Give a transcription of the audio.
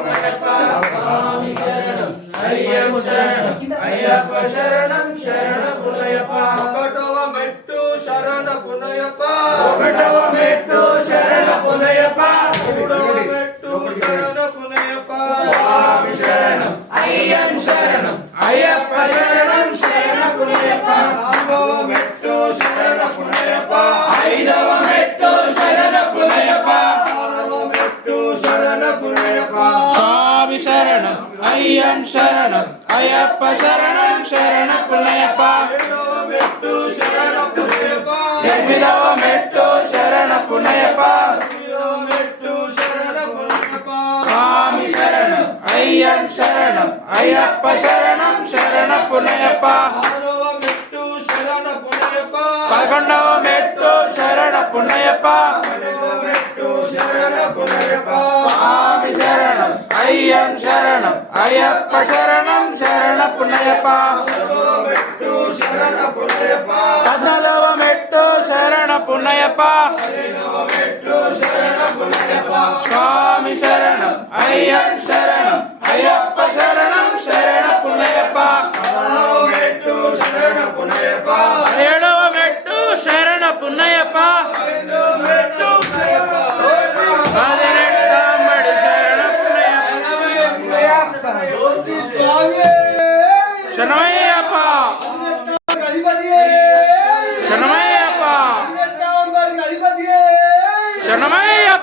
స్వామి శరణం అయ్యప్ప శరణం అయ్యప్ప శరణం శరణ పునయప్ప ఒకటవ మెట్టు శరణ పునయప్ప ఒకటవ మెట్టు శరణ పునయప్ప మూడవ మెట్టు శరణ పునయప్ప స్వామి శరణం అయ్యం శరణం అయ్యప్ప శరణం శరణ పునయప్ప నాలుగవ మెట్టు శరణ పునయప్ప ఐదవ మెట్టు శరణ పునయప్ప ఆరవ మెట్టు శరణ పునయప్ప స్వామి శరణం అయ్యం శరణం అయ్యప్ప శరణం శరణ పునయప్ప ఏడవ మెట్టు శరణ పునయప్ప ఎనిమిదవ మెట్టు శరణ పునయప్ప తొమ్మిదవ మెట్టు శరణ పునయప్ప స్వామి శరణం అయ్యం శరణం అయ్యప్ప శరణం శరణ పునయప్ప ఆరవ మెట్టు శరణ పునయప్ప పదకొండవ మెట్టు శరణ పునయప్ప పన్నెండవ మెట్టు శరణ పునయప్ప స్వామి శరణం అయ్యం శరణం అయ్యప్ప శరణం శరణ పునయప్ప పదమూడవ మెట్టు శరణ పునయప్ప పద్నాలుగవ మెట్టు శరణ పునయప్ప పదిహేనవ మెట్టు శరణ పునయప్ప స్వామి శరణం అయ్యం శరణం అయ్యప్ప శరణం శరణ పునయప్ప పదహారవ మెట్టు శరణ పునయప్ప పదిహేడవ మెట్టు శరణ పునయప్ప పద్దెనిమిదవ మెట్టు పదినెట్టమడి శరణ పునయప్ప శరణమయ్యప్ప శరణమయ్యప్ప శరణమయ్యప్ప